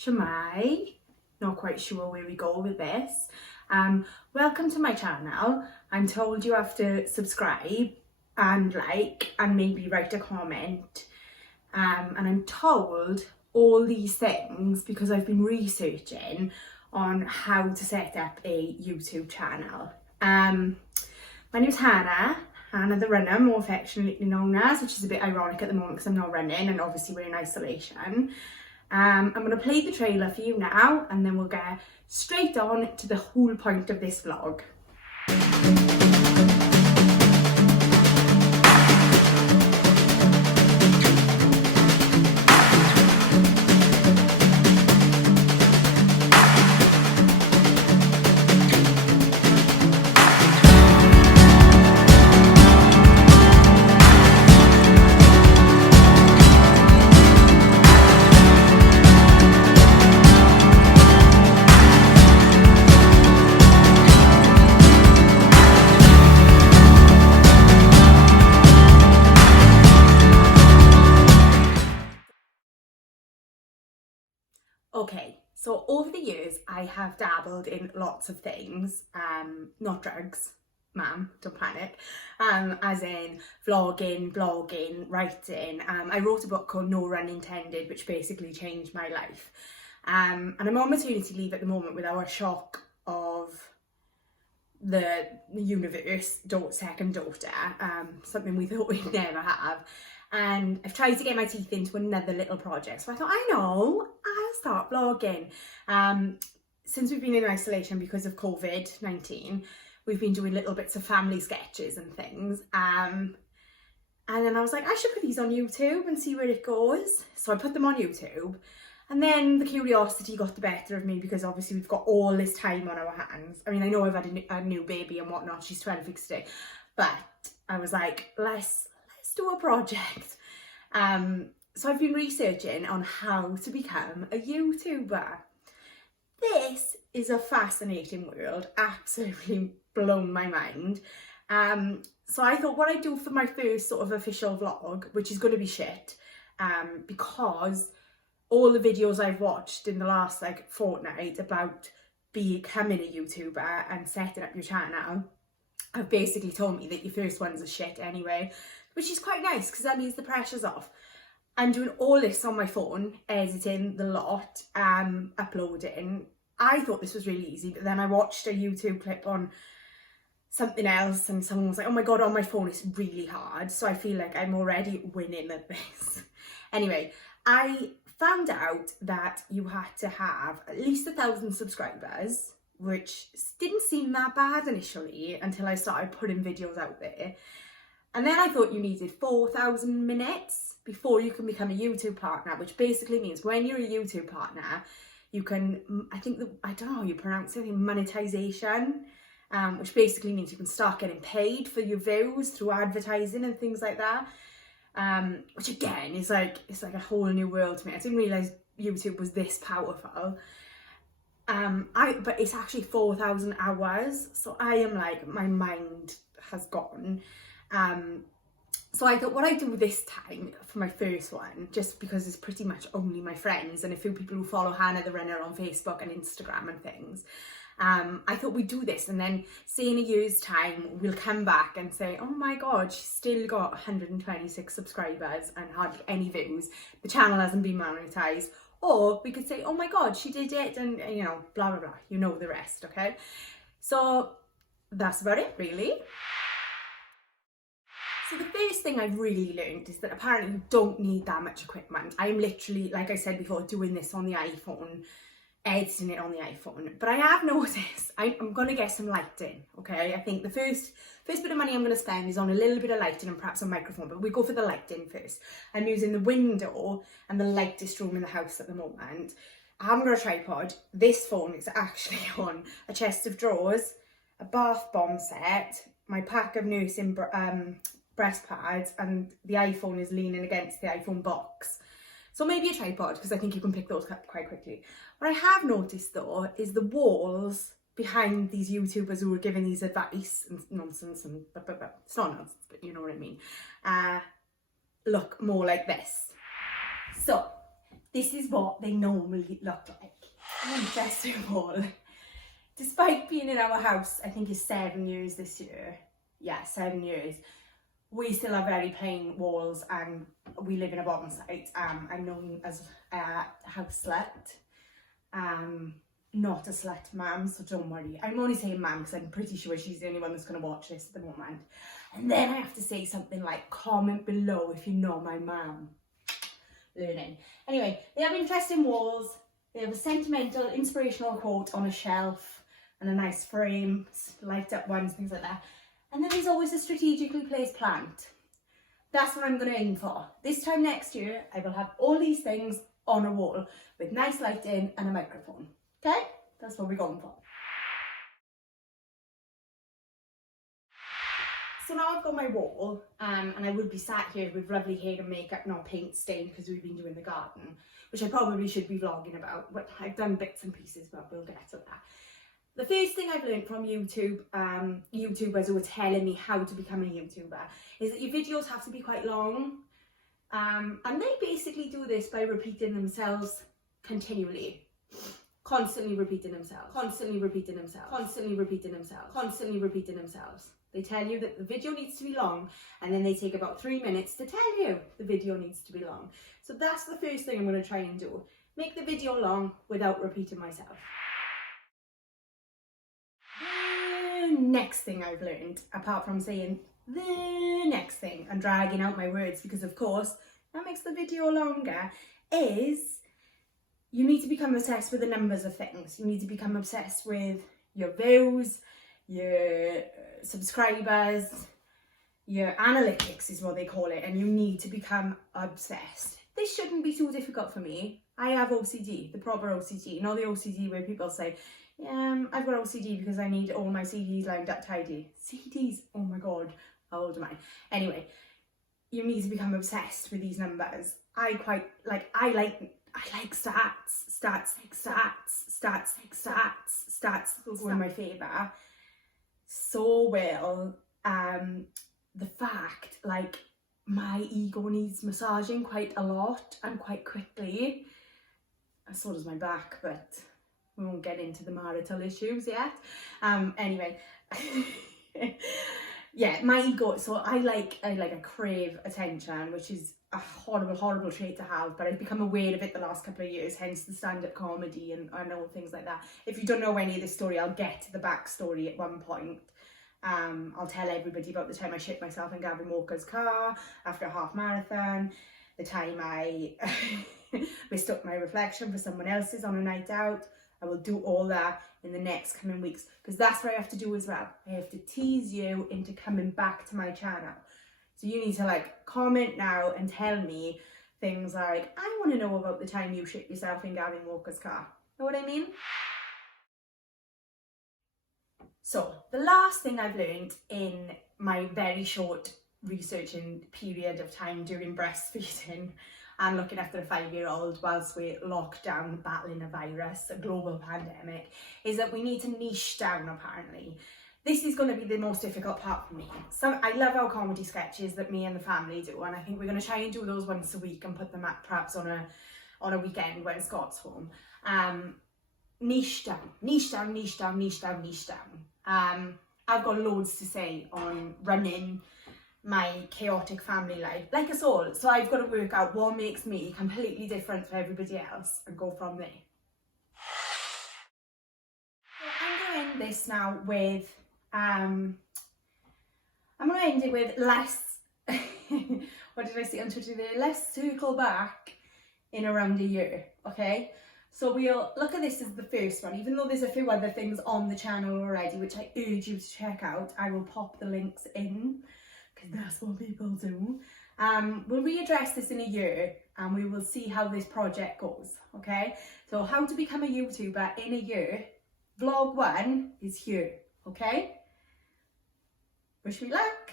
Shemai, not quite sure where we go with this. Welcome to my channel. I'm told you have to subscribe and like and maybe write a comment. And I'm told all these things because I've been researching on how to set up a YouTube channel. My name's Hannah the runner, more affectionately known as, which is a bit ironic at the moment because I'm not running and obviously we're in isolation. I'm going to play the trailer for you now and then we'll get straight on to the whole point of this vlog. Okay, so over the years I have dabbled in lots of things, not drugs, ma'am, don't panic, as in vlogging, blogging, writing. I wrote a book called No Run Intended, which basically changed my life. And I'm on maternity leave at the moment with our shock of the universe, second daughter, something we thought we'd never have. And I've tried to get my teeth into another little project. So I thought, I'll start vlogging. Since we've been in isolation because of COVID-19, we've been doing little bits of family sketches and things. And then I was like, I should put these on YouTube and see where it goes. So I put them on YouTube. And then the curiosity got the better of me because obviously we've got all this time on our hands. I mean, I know I've had a new baby and whatnot. She's 12 weeks today. But I was like, let's do a project. So I've been researching on how to become a YouTuber. This is a fascinating world, absolutely blown my mind. So I thought what I'd do for my first sort of official vlog, which is going to be shit, because all the videos I've watched in the last fortnight about becoming a YouTuber and setting up your channel have basically told me that your first one's a shit anyway, which is quite nice because that means the pressure's off. I'm doing all this on my phone, editing the lot, uploading. I thought this was really easy, but then I watched a YouTube clip on something else and someone was like, oh my god, on my phone it's really hard. So I feel like I'm already winning at this. Anyway, I found out that you had to have at least 1,000 subscribers, which didn't seem that bad initially until I started putting videos out there. And then I thought you needed 4,000 minutes before you can become a YouTube partner, which basically means when you're a YouTube partner, you can, I don't know how you pronounce it, monetization, which basically means you can start getting paid for your views through advertising and things like that. Which again is it's like a whole new world to me. I didn't realise YouTube was this powerful. But it's actually 4,000 hours, so I am like, my mind has gone. So I thought what I do this time for my first one, just because it's pretty much only my friends and a few people who follow Hannah the Runner on Facebook and Instagram and things, I thought we'd do this and then say in a year's time we'll come back and say, oh my god, she's still got 126 subscribers and hardly any views, the channel hasn't been monetized. Or we could say, oh my god, she did it, and you know, blah blah blah, you know the rest. Okay, so that's about it really. So the first thing I've really learned is that apparently you don't need that much equipment. I'm literally, like I said before, doing this on the iPhone, editing it on the iPhone. But I have noticed I'm going to get some lighting, okay? I think the first bit of money I'm going to spend is on a little bit of lighting and perhaps a microphone, but we go for the lighting first. I'm using the window and the lightest room in the house at the moment. I haven't got a tripod. This phone is actually on a chest of drawers, a bath bomb set, my pack of nursing breast pads, and the iPhone is leaning against the iPhone box. So maybe a tripod, because I think you can pick those up quite quickly. What I have noticed though is the walls behind these YouTubers who are giving these advice and nonsense and it's not nonsense, but you know what I mean, look more like this. So this is what they normally look like. And first of all, despite being in our house, I think it's 7 years this year. Yeah, 7 years. We still have very plain walls and we live in a bottom site. I'm known as a house slut. Not a slut ma'am, so don't worry. I'm only saying ma'am because I'm pretty sure she's the only one that's going to watch this at the moment. And then I have to say something like, comment below if you know my ma'am. Learning. Anyway, they have interesting walls. They have a sentimental, inspirational quote on a shelf and a nice frame, light up ones, things like that. And then there's always a strategically placed plant. That's what I'm going to aim for. This time next year, I will have all these things on a wall with nice lighting and a microphone. Okay? That's what we're going for. So now I've got my wall, and I would be sat here with lovely hair and makeup, not paint stained because we've been doing the garden, which I probably should be vlogging about, but I've done bits and pieces, but we'll get to that. The first thing I've learned from YouTube, YouTubers who are telling me how to become a YouTuber, is that your videos have to be quite long. And they basically do this by repeating themselves continually. Constantly repeating themselves, constantly repeating themselves, constantly repeating themselves, constantly repeating themselves. They tell you that the video needs to be long, and then they take about 3 minutes to tell you the video needs to be long. So that's the first thing I'm going to try and do. Make the video long without repeating myself. The next thing I've learned, apart from saying the next thing and dragging out my words, because of course that makes the video longer, is you need to become obsessed with the numbers of things. You need to become obsessed with your views, your subscribers, your analytics is what they call it, and you need to become obsessed. This shouldn't be too difficult for me. I have OCD, the proper OCD, not the OCD where people say, I've got OCD because I need all my CDs lined up tidy. CDs, oh my God, how old am I? Anyway, you need to become obsessed with these numbers. I like stats go in my favour so well. The fact, like, my ego needs massaging quite a lot and quite quickly. So does my back, but we won't get into the marital issues yet. Anyway, yeah, my ego, so I crave attention, which is a horrible trait to have, but I've become aware of it the last couple of years, hence the stand-up comedy and all things like that. If you don't know any of this story, I'll get to the backstory at one point. I'll tell everybody about the time I shit myself in Gavin Walker's car after a half marathon, the time I mistook my reflection for someone else's on a night out. I will do all that in the next coming weeks, because that's what I have to do as well. I have to tease you into coming back to my channel. So you need to like comment now and tell me things like, I want to know about the time you shit yourself in Gavin Walker's car. Know what I mean? So the last thing I've learned in my very short researching period of time during breastfeeding and looking after a 5-year-old whilst we're locked down battling a virus, a global pandemic, is that we need to niche down apparently. This is going to be the most difficult part for me. I love our comedy sketches that me and the family do, and I think we're going to try and do those once a week and put them up perhaps on a weekend when Scott's home. Niche down. I've got loads to say on running my chaotic family life, like us all. So I've got to work out what makes me completely different from everybody else and go from there. So I'm going to end this now with, I'm going to end it with what did I say on Twitter today? Let's circle back in around a year, okay? So we'll look at this as the first one, even though there's a few other things on the channel already, which I urge you to check out. I will pop the links in, because that's what people do. We'll readdress this in a year and we will see how this project goes, okay? So how to become a YouTuber in a year, vlog 1 is here, okay? Wish me luck.